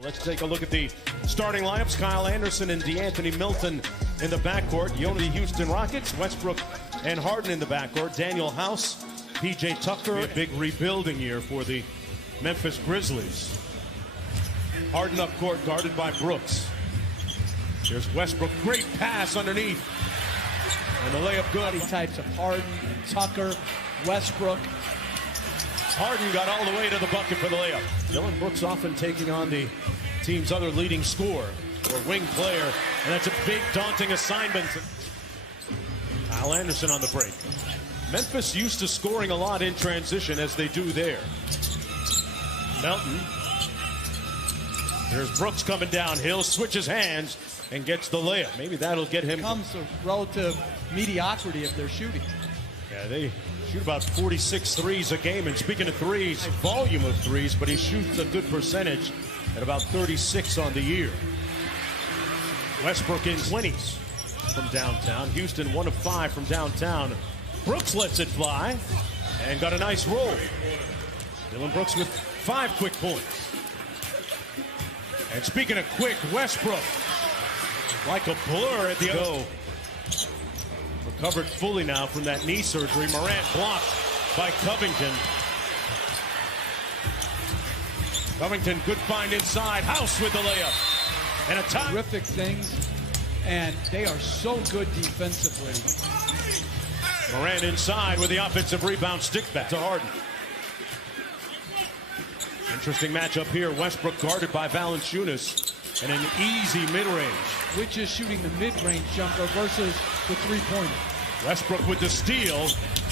Let's take a look at the starting lineups. Kyle Anderson and DeAnthony Milton in the backcourt. The Houston Rockets, Westbrook and Harden in the backcourt. Daniel House, P.J. Tucker. A big rebuilding year for the Memphis Grizzlies. Harden up court, guarded by Brooks. Here's Westbrook. Great pass underneath. And the layup good. Types of Harden, Tucker, Westbrook. Harden got all the way to the bucket for the layup. Dylan Brooks often taking on the team's other leading scorer or wing player, and that's a big, daunting assignment. Kyle Anderson on the break. Memphis used to scoring a lot in transition, as they do there. Melton. Here's Brooks coming downhill, switches hands, and gets the layup. Maybe that'll get him. Comes to relative mediocrity if they're shooting. Yeah, they shoot about 46 threes a game. And speaking of threes, volume of threes, but he shoots a good percentage at about 36 on the year. Westbrook in 20s from downtown. Houston 1 of 5 from downtown. Brooks lets it fly and got a nice roll. Dylan Brooks with 5 quick points. And speaking of quick, Westbrook like a blur at the go. Recovered fully now from that knee surgery. Morant blocked by Covington. Covington, good find inside. House with the layup. And a time. Terrific things, and they are so good defensively. Morant inside with the offensive rebound, stick back to Harden. Interesting matchup here. Westbrook guarded by Valanciunas. And an easy mid-range. Which is shooting the mid-range jumper versus the three-pointer. Westbrook with the steal.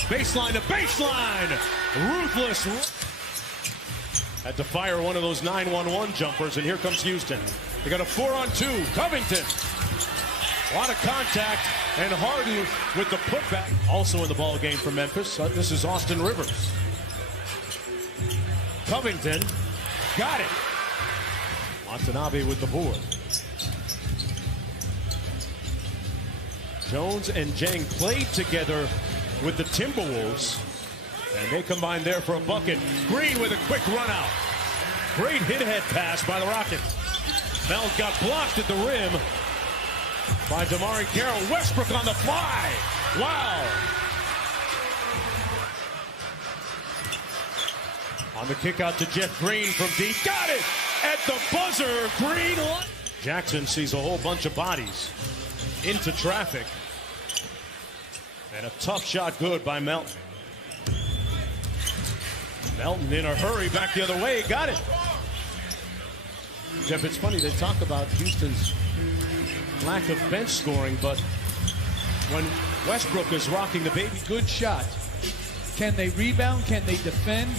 Baseline to baseline. Ruthless. Had to fire one of those 9-1-1 jumpers, and here comes Houston. They got a 4-on-2. Covington. A lot of contact, and Harden with the putback. Also in the ball game for Memphis. This is Austin Rivers. Covington got it. Watanabe with the board. Jones and Jang played together with the Timberwolves, and they combined there for a bucket. Green with a quick run out. Great hit-ahead pass by the Rockets. Mel got blocked at the rim by Damari Carroll. Westbrook on the fly. Wow. On the kick out to Jeff Green from deep. Got it at the buzzer. Green. Jackson sees a whole bunch of bodies into traffic. And a tough shot good by Melton. Melton in a hurry back the other way. Got it. Jeff, it's funny they talk about Houston's lack of bench scoring, but when Westbrook is rocking the baby. Good shot. Can they rebound? Can they defend?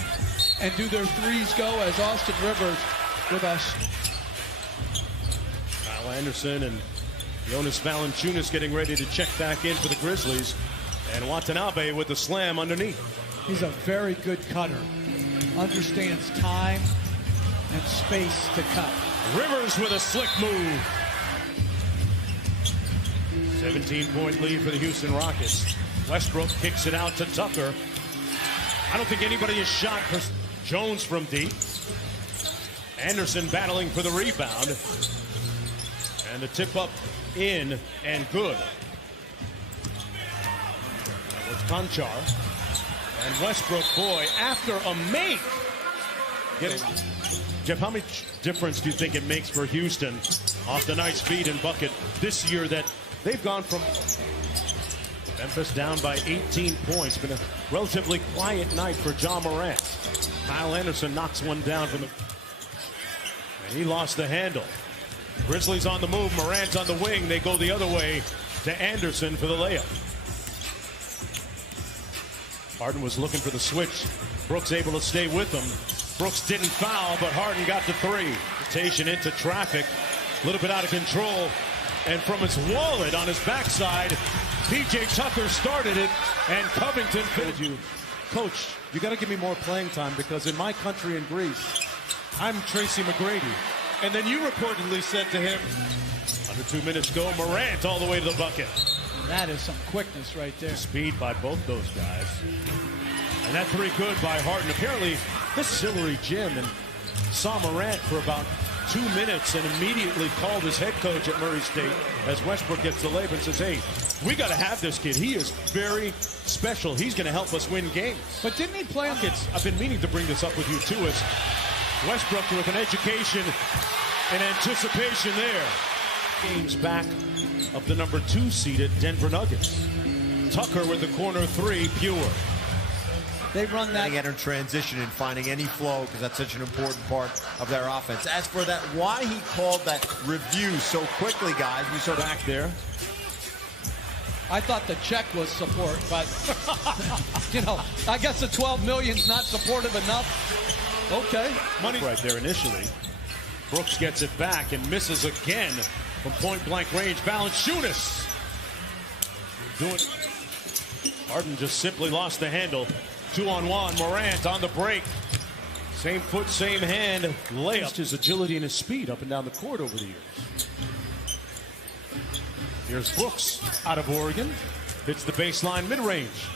And do their threes go as Austin Rivers with us? Kyle Anderson and Jonas Valanciunas getting ready to check back in for the Grizzlies. And Watanabe with the slam underneath. He's a very good cutter. Understands time and space to cut. Rivers with a slick move. 17-point lead for the Houston Rockets. Westbrook kicks it out to Tucker. I don't think anybody has shot Jones from deep. Anderson battling for the rebound. And the tip up in and good. That was Conchar. And Westbrook, boy, after a make. Jeff, how much difference do you think it makes for Houston off the nice feed and bucket this year that they've gone from Memphis down by 18 points? Been a relatively quiet night for Ja Morant. Kyle Anderson knocks one down from the... And he lost the handle. Grizzlies on the move. Morant on the wing. They go the other way to Anderson for the layup. Harden was looking for the switch. Brooks able to stay with him. Brooks didn't foul, but Harden got the three. Rotation into traffic. A little bit out of control. And from his wallet on his backside, P.J. Tucker started it, and Covington finished. You, Coach, you got to give me more playing time, because in my country in Greece, I'm Tracy McGrady. And then you reportedly said to him, under 2 minutes to go, Morant all the way to the bucket. And that is some quickness right there. Speed by both those guys. And that three good by Harden. Apparently, this Sillery gym and saw Morant for about 2 minutes and immediately called his head coach at Murray State as Westbrook gets the label and says, hey, we got to have this kid. He is very special. He's going to help us win games. But didn't he play on I've been meaning to bring this up with you, too, as Westbrook with an education and anticipation there. Games back of the number 2 seeded Denver Nuggets. Tucker with the corner 3, pure. They run that in transition and finding any flow because that's such an important part of their offense. As for that, why he called that review so quickly, guys, we saw back there. I thought the check was support, but, you know, I guess the $12 million's not supportive enough. Okay. Money right there initially. Brooks gets it back and misses again from point-blank range. Valanciunas doing it. Harden just simply lost the handle. 2-on-1. Morant on the break. Same foot, same hand. Layup. His agility and his speed up and down the court over the years. Here's Brooks out of Oregon. Hits the baseline mid-range.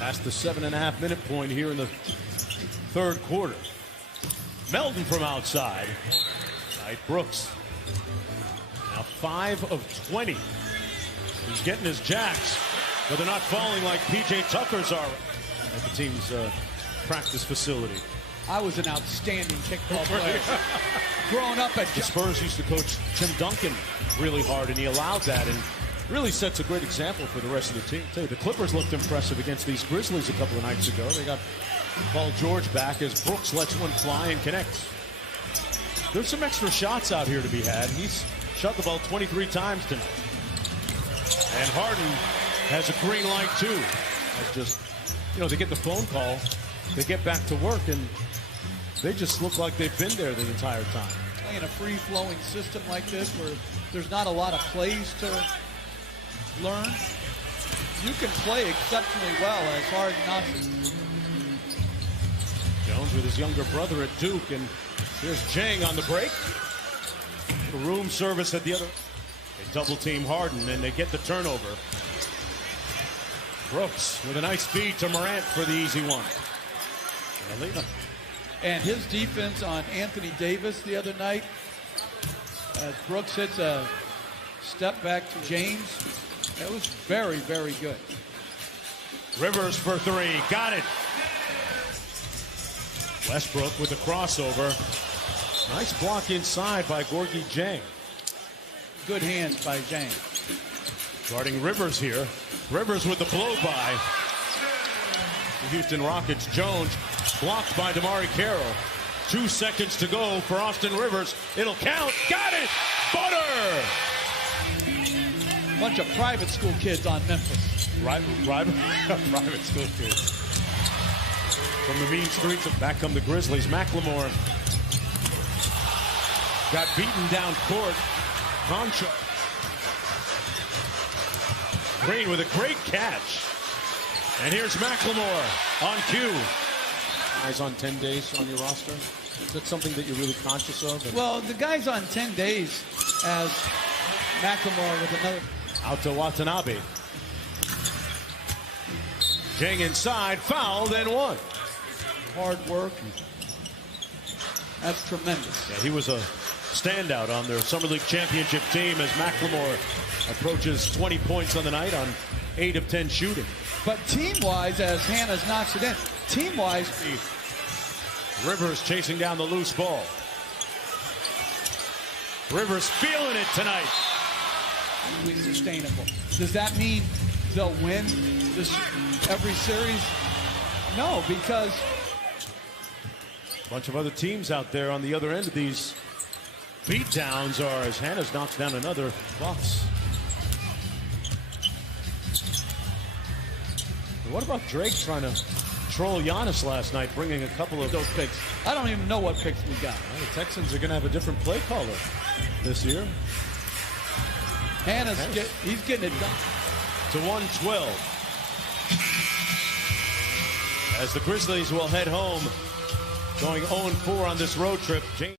Past the 7.5-minute point here in the third quarter. Melton from outside. Knight Brooks. Now 5 of 20. He's getting his jacks, but they're not falling like P.J. Tucker's are at the team's practice facility. I was an outstanding kickball player. Growing up at the Spurs used to coach Tim Duncan really hard, and he allowed that and really sets a great example for the rest of the team. Tell you, the Clippers looked impressive against these Grizzlies a couple of nights ago. They got Paul George back as Brooks lets one fly and connects. There's some extra shots out here to be had. He's shot the ball 23 times tonight. And Harden has a green light too. That's just, you know, they get the phone call, they get back to work, and they just look like they've been there the entire time. In a free-flowing system like this where there's not a lot of plays to learn, you can play exceptionally well as Harden knocks. Jones with his younger brother at Duke, and here's Jang on the break. The room service at the other. They double team Harden, and they get the turnover. Brooks with a nice feed to Morant for the easy one. And his defense on Anthony Davis the other night, as Brooks hits a step back to James, that was very, very good. Rivers for 3, got it. Westbrook with the crossover. Nice block inside by Gorgui Dieng. Good hands by Dieng. Guarding Rivers here. Rivers with the blow-by. The Houston Rockets. Jones blocked by DeMar Carroll. 2 seconds to go for Austin Rivers. It'll count. Got it! Butter! Bunch of private school kids on Memphis. Private school kids. From the mean streets of back come the Grizzlies. McLemore got beaten down court. Concho. Green with a great catch. And here's McLemore on cue. Guys on 10 days on your roster? Is that something that you're really conscious of? Well, the guys on 10 days as McLemore with another. Out to Watanabe. Jang inside, fouled and one. Hard work. That's tremendous. Yeah, he was a standout on their Summer League championship team as McLemore approaches 20 points on the night on 8 of 10 shooting. But team-wise, as Hannah's knocks it in, team-wise, Rivers chasing down the loose ball. Rivers feeling it tonight. Sustainable. Does that mean they'll win this every series? No, because a bunch of other teams out there on the other end of these beatdowns are as Hannah's knocks down another Bucks. And what about Drake trying to troll Giannis last night, bringing a couple of those picks? I don't even know what picks we got. Well, the Texans are going to have a different play caller this year. He's getting it done. To 112. As the Grizzlies will head home, going 0-4 on this road trip.